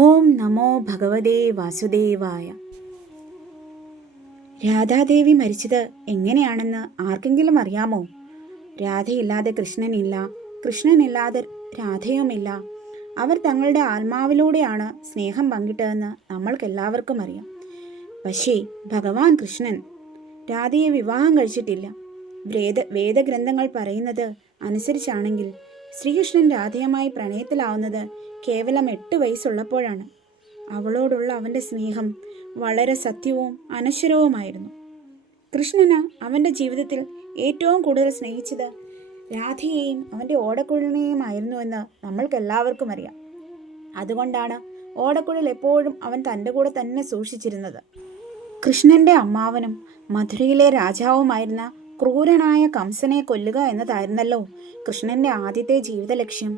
ഓം നമോ ഭഗവതേ വാസുദേവായ. രാധാദേവി മരിച്ചത് എങ്ങനെയാണെന്ന് ആർക്കെങ്കിലും അറിയാമോ? രാധയില്ലാതെ കൃഷ്ണനില്ല, കൃഷ്ണനില്ലാതെ രാധയുമില്ല. അവർ തങ്ങളുടെ ആത്മാവിലൂടെയാണ് സ്നേഹം പങ്കിട്ടതെന്ന് നമ്മൾക്കെല്ലാവർക്കും അറിയാം. പക്ഷേ ഭഗവാൻ കൃഷ്ണൻ രാധയെ വിവാഹം കഴിച്ചിട്ടില്ല. വേദഗ്രന്ഥങ്ങൾ പറയുന്നത് അനുസരിച്ചാണെങ്കിൽ ശ്രീകൃഷ്ണൻ രാധയുമായി പ്രണയത്തിലാവുന്നത് കേവലം 8 വയസ്സുള്ളപ്പോഴാണ്. അവളോടുള്ള അവൻ്റെ സ്നേഹം വളരെ സത്യവും അനശ്വരവുമായിരുന്നു. കൃഷ്ണന് അവൻ്റെ ജീവിതത്തിൽ ഏറ്റവും കൂടുതൽ സ്നേഹിച്ചത് രാധയെയും അവൻ്റെ ഓടക്കുഴലിനെയുമായിരുന്നുവെന്ന് നമ്മൾക്കെല്ലാവർക്കും അറിയാം. അതുകൊണ്ടാണ് ഓടക്കുഴൽ എപ്പോഴും അവൻ തൻ്റെ കൂടെ തന്നെ സൂക്ഷിച്ചിരുന്നത്. കൃഷ്ണൻ്റെ അമ്മാവനും മധുരയിലെ രാജാവുമായിരുന്ന ക്രൂരനായ കംസനെ കൊല്ലുക എന്നതായിരുന്നല്ലോ കൃഷ്ണൻ്റെ ആദ്യത്തെ ജീവിത ലക്ഷ്യം.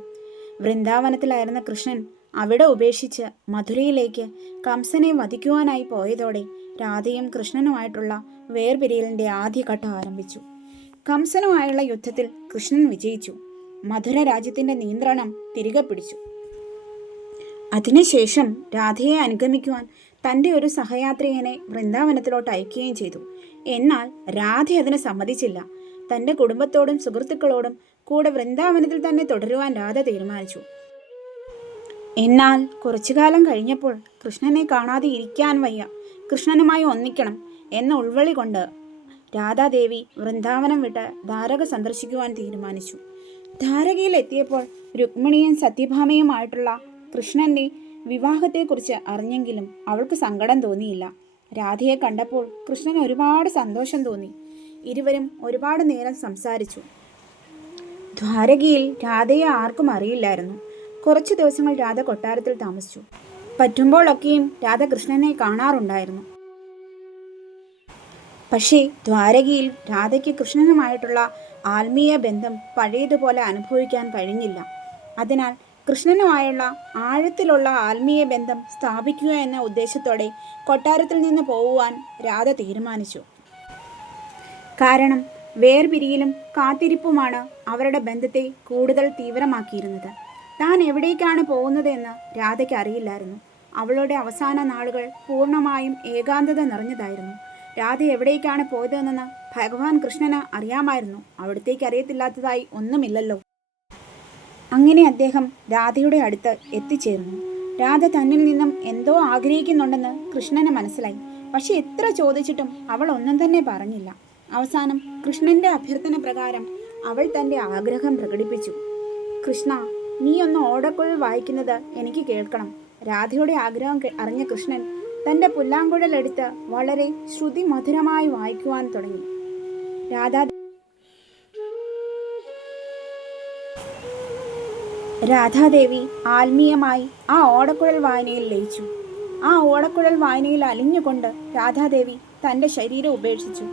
വൃന്ദാവനത്തിലായിരുന്ന കൃഷ്ണൻ അവിടെ ഉപേക്ഷിച്ച് മധുരയിലേക്ക് കംസനെ വധിക്കുവാനായി പോയതോടെ രാധയും കൃഷ്ണനുമായിട്ടുള്ള വേർപിരിയലിൻ്റെ ആദ്യഘട്ടം ആരംഭിച്ചു. കംസനുമായുള്ള യുദ്ധത്തിൽ കൃഷ്ണൻ വിജയിച്ചു. മധുര രാജ്യത്തിൻ്റെ നിയന്ത്രണം തിരികെ പിടിച്ചു. അതിനുശേഷം രാധയെ അനുഗമിക്കുവാൻ തൻ്റെ ഒരു സഹയാത്രികനെ വൃന്ദാവനത്തിലോട്ട് അയക്കുകയും ചെയ്തു. എന്നാൽ രാധ അതിന് സമ്മതിച്ചില്ല. തൻ്റെ കുടുംബത്തോടും സുഹൃത്തുക്കളോടും കൂടെ വൃന്ദാവനത്തിൽ തന്നെ തുടരുവാൻ രാധ തീരുമാനിച്ചു. എന്നാൽ കുറച്ചുകാലം കഴിഞ്ഞപ്പോൾ കൃഷ്ണനെ കാണാതെ ഇരിക്കാൻ വയ്യ, കൃഷ്ണനുമായി ഒന്നിക്കണം എന്ന ഉൾവിളി കൊണ്ട് രാധാദേവി വൃന്ദാവനം വിട്ട് ദ്വാരക സന്ദർശിക്കുവാൻ തീരുമാനിച്ചു. ദ്വാരകയിൽ എത്തിയപ്പോൾ രുക്മിണിയും സത്യഭാമയുമായിട്ടുള്ള കൃഷ്ണൻ്റെ വിവാഹത്തെക്കുറിച്ച് അറിഞ്ഞെങ്കിലും അവൾക്ക് സങ്കടം തോന്നിയില്ല. രാധയെ കണ്ടപ്പോൾ കൃഷ്ണന് ഒരുപാട് സന്തോഷം തോന്നി. ഇരുവരും ഒരുപാട് നേരം സംസാരിച്ചു. ദ്വാരകയിൽ രാധയെ ആർക്കും അറിയില്ലായിരുന്നു. കുറച്ചു ദിവസങ്ങൾ രാധ കൊട്ടാരത്തിൽ താമസിച്ചു. പറ്റുമ്പോഴൊക്കെയും രാധ കൃഷ്ണനെ കാണാറുണ്ടായിരുന്നു. പക്ഷേ ദ്വാരകയിൽ രാധയ്ക്ക് കൃഷ്ണനുമായിട്ടുള്ള ആത്മീയ ബന്ധം പഴയതുപോലെ അനുഭവിക്കാൻ കഴിഞ്ഞില്ല. അതിനാൽ കൃഷ്ണനുമായുള്ള ആഴത്തിലുള്ള ആത്മീയ ബന്ധം സ്ഥാപിക്കുക എന്ന ഉദ്ദേശത്തോടെ കൊട്ടാരത്തിൽ നിന്ന് പോകുവാൻ രാധ തീരുമാനിച്ചു. കാരണം വേർപിരിയലും കാത്തിരിപ്പുമാണ് അവരുടെ ബന്ധത്തെ കൂടുതൽ തീവ്രമാക്കിയിരുന്നത്. താൻ എവിടേക്കാണ് പോകുന്നതെന്ന് രാധയ്ക്ക് അറിയില്ലായിരുന്നു. അവളുടെ അവസാന നാളുകൾ പൂർണ്ണമായും ഏകാന്തത നിറഞ്ഞതായിരുന്നു. രാധ എവിടേക്കാണ് പോയതെന്ന് ഭഗവാൻ കൃഷ്ണന് അറിയാമായിരുന്നു. അവിടത്തേക്ക് അറിയത്തില്ലാത്തതായി ഒന്നുമില്ലല്ലോ. അങ്ങനെ അദ്ദേഹം രാധയുടെ അടുത്ത് എത്തിച്ചേർന്നു. രാധ തന്നിൽ നിന്നും എന്തോ ആഗ്രഹിക്കുന്നുണ്ടെന്ന് കൃഷ്ണന് മനസ്സിലായി. പക്ഷെ എത്ര ചോദിച്ചിട്ടും അവൾ ഒന്നും തന്നെ പറഞ്ഞില്ല. അവസാനം കൃഷ്ണന്റെ അഭ്യർത്ഥന പ്രകാരം അവൾ തൻ്റെ ആഗ്രഹം പ്രകടിപ്പിച്ചു. കൃഷ്ണ, നീ ഒന്ന് ഓടക്കുഴൽ വായിക്കുന്നത് എനിക്ക് കേൾക്കണം. രാധയുടെ ആഗ്രഹം അറിഞ്ഞ കൃഷ്ണൻ തൻ്റെ പുല്ലാങ്കുഴലെടുത്ത് വളരെ ശ്രുതിമധുരമായി വായിക്കുവാൻ തുടങ്ങി. രാധാദേവി ആത്മീയമായി ആ ഓടക്കുഴൽ വായനയിൽ ലയിച്ചു. ആ ഓടക്കുഴൽ വായനയിൽ അലിഞ്ഞുകൊണ്ട് രാധാദേവി തൻ്റെ ശരീരം ഉപേക്ഷിച്ചു.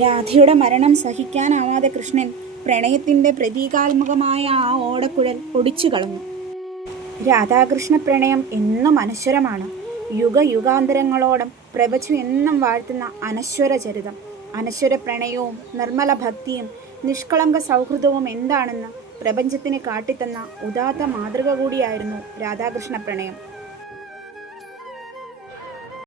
രാധയുടെ മരണം സഹിക്കാനാവാതെ കൃഷ്ണൻ പ്രണയത്തിൻ്റെ പ്രതീകാത്മകമായ ആ ഓടക്കുഴൽ ഒടിച്ചു കളഞ്ഞു. രാധാകൃഷ്ണ പ്രണയം എന്നും അനശ്വരമാണ്. യുഗാന്തരങ്ങളോളം പ്രപഞ്ചം എന്നും വാഴ്ത്തുന്ന അനശ്വര ചരിതം. അനശ്വര പ്രണയവും നിർമ്മല ഭക്തിയും നിഷ്കളങ്ക സൗഹൃദവും എന്താണെന്ന് പ്രപഞ്ചത്തിന് കാട്ടിത്തന്ന ഉദാത്ത മാതൃക കൂടിയായിരുന്നു രാധാകൃഷ്ണ പ്രണയം.